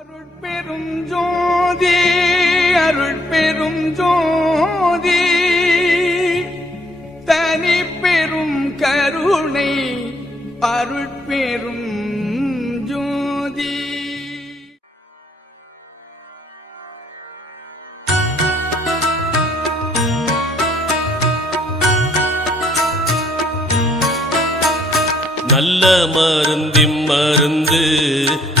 அருட்பெரும் ஜோதி அருட்பெரும் ஜோதி தனி பெரும் கருணை அருட்பெரும் ஜோதி. நல்ல மருந்திம் மருந்து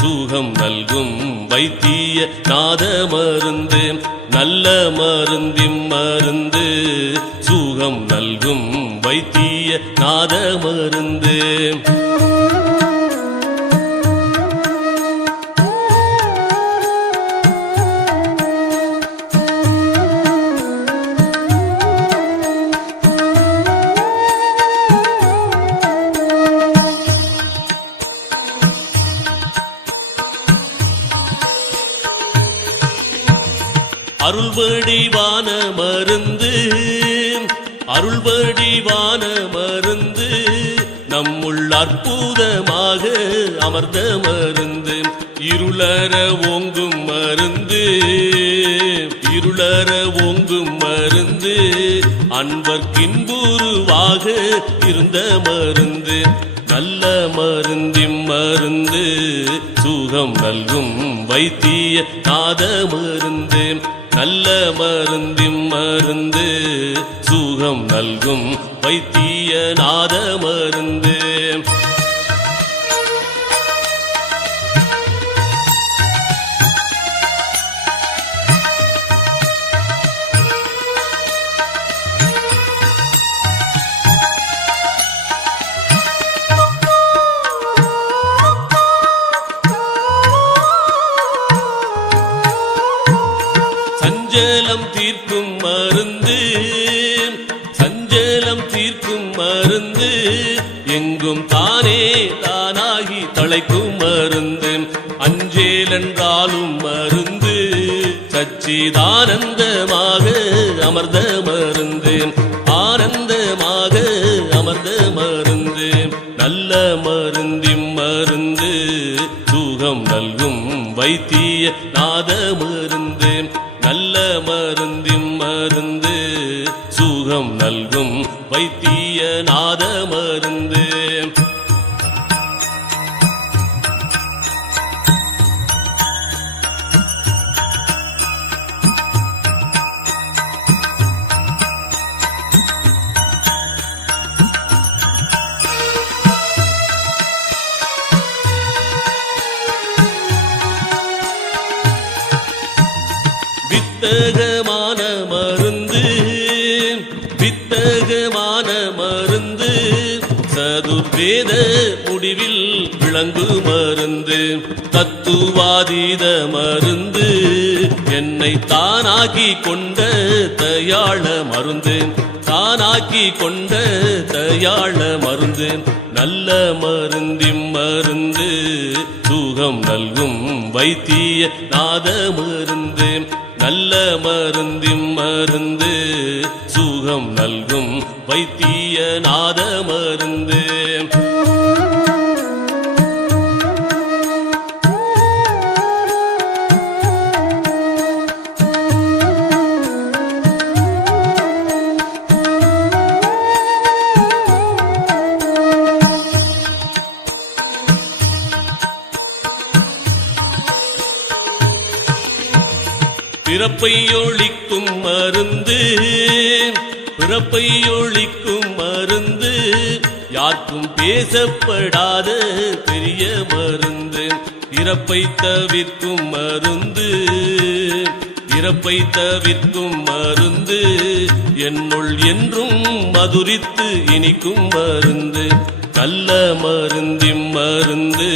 சுகம் நல்கும் வைத்திய நாத மருந்து. நல்ல மருந்திம் மருந்து சுகம் நல்கும் வைத்திய நாத மருந்து. அருள்வடிவான மருந்து அருள்வடிவான மருந்து நம்முள் அற்புதமாக அமர்ந்த மருந்து. இருளற ஓங்கும் மருந்து இருளற ஓங்கும் மருந்து அன்பர்க்கின்புருவாக இருந்த மருந்து. நல்ல மருந்திம் மருந்து சுகம் நல்கும் வைத்திய நாத மருந்து. நல்ல மருந்திம் மருந்து சுகம் நல்கும் வைத்திய நாத மருந்து. சஞ்சலம் தீர்க்கும் மருந்து சஞ்சலம் தீர்க்கும் மருந்து எங்கும் தானே தானாகி தழைக்கும் மருந்து. அஞ்சேல் என்றாலும் மருந்து சச்சிதானந்தமாக அமர்ந்த மருந்து. ஆனந்தமாக அமர்ந்த மருந்து. நல்ல மருந்திம் மருந்து சுகம் நல்கும் வைத்திய நாத மருந்து. நல்ல மருந்திம் மருந்து சுகம் நல்கும் வைத்திய நாத மருந்து. வித்தகமான மருந்து வித்தகமான மருந்து சதுர்வேத முடிவில் விளங்கு மருந்து. தத்துவாதீத மருந்து என்னை தானாக்கி கொண்ட தயாள மருந்து. தானாக்கி கொண்ட தயாள மருந்து. நல்ல மருந்திம் மருந்து சுகம் நல்கும் வைத்திய நாத மருந்து. நல்ல மருந்திம் மருந்து சுகம் நல்கும் வைத்திய நாத மருந்து. பிறப்பை ஒழிக்கும் மருந்து பிறப்பை ஒழிக்கும் மருந்து யாருக்கும் பேசப்படாத பெரிய மருந்து. இறப்பை தவிர்க்கும் மருந்து இறப்பை தவிர்க்கும் மருந்து என்னுள் என்றும் மதுரித்து இனிக்கும் மருந்து. நல்ல மருந்திம் மருந்து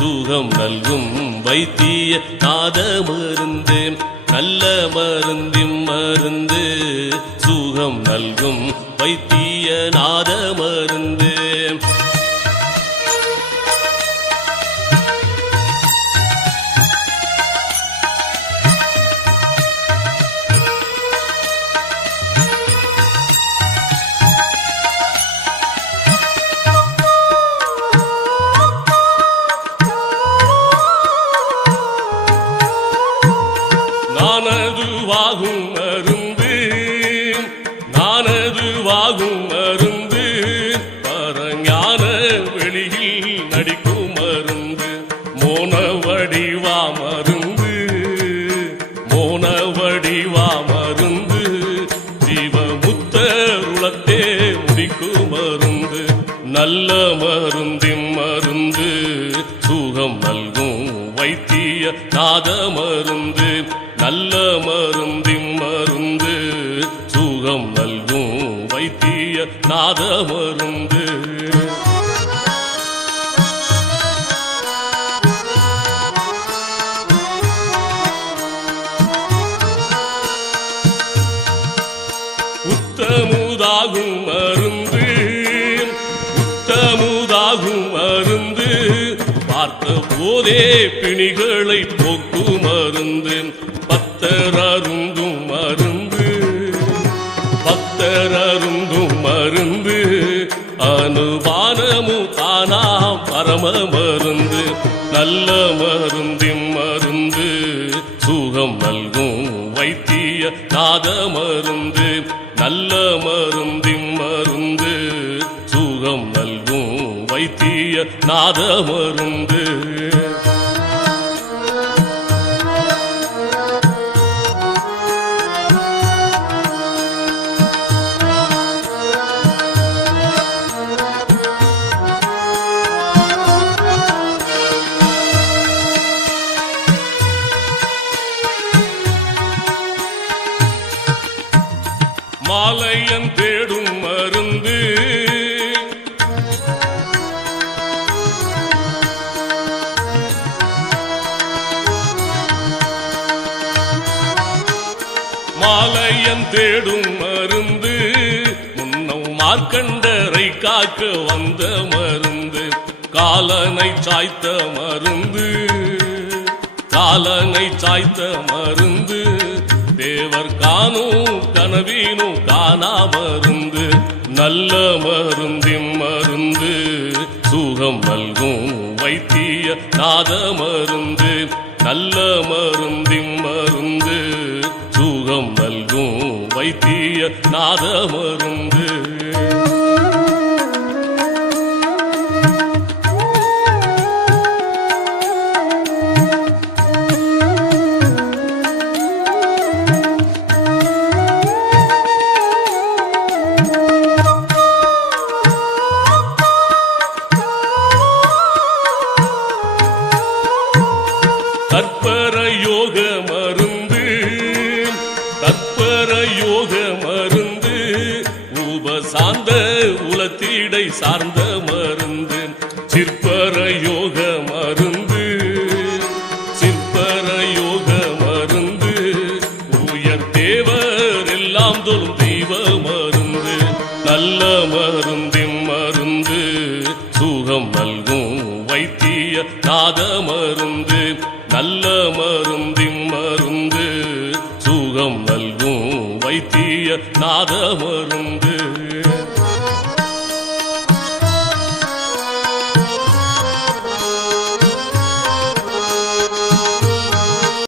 சுகம் நல்கும் வைத்திய நாத மருந்து. நல்ல மருந்திம் மருந்து சுகம் நல்கும் வைத்திய நாத மருந்து. வாகும் மருந்து நானது வாகும் மருந்து பரஞான வெளியில் நடிக்கும் மருந்து மோன வடிவா மருந்து மோன வடிவா மருந்து ஜீவமுத்தருளத்தே முடிக்கும் மருந்து நல்ல மருந்தின் மருந்து சுகம் நல்கும் வைத்திய நாத மருந்து நல்ல மருந்தின் மருந்து சுகம் நல்கும் வைத்திய நாத மருந்து உத்தமுதாகும் மருந்து உத்தமுதாகும் மருந்து பார்த்த போதே பிணிகளை போக்கும் மருந்து பக்தர் அருந்தும் மருந்து பக்தர் அருந்தும் மருந்து அனுபானமும் தானாம் பரம மருந்து நல்ல மருந்தின் மருந்து சுகம் நல்கும் வைத்திய நாத மருந்து நல்ல மருந்தின் மருந்து சுகம் நல்கும் வைத்திய நாத மருந்து மாலையன் தேடும் மருந்து மாலையன் தேடும் மருந்து முன்னம் மார்க்கண்டரை காக்க வந்த மருந்து காலனை சாய்த்த மருந்து காலனை சாய்த்த மருந்து தேவர் காணும் கனவீனும் காணா மருந்து நல்ல மருந்தின் மருந்து சுகம் நல்கும் வைத்திய நாத மருந்து நல்ல மருந்தின் மருந்து சுகம் நல்கும் வைத்திய நாத மருந்து தற்பர யோக மருந்து தற்பர யோக மருந்து உபசாந்த உலத்தீடை சார்ந்த மருந்து சிற்பர யோக மருந்து சிற்பர யோக மருந்து உயர் தேவர் எல்லாம் தொழும் தெய்வ மருந்து நல்ல மருந்தின் மருந்து சுகம் நல்கும் வைத்திய நாத மருந்து நல்ல மருந்தின் மருந்து சுகம் நல்கும் வைத்திய நாத மருந்து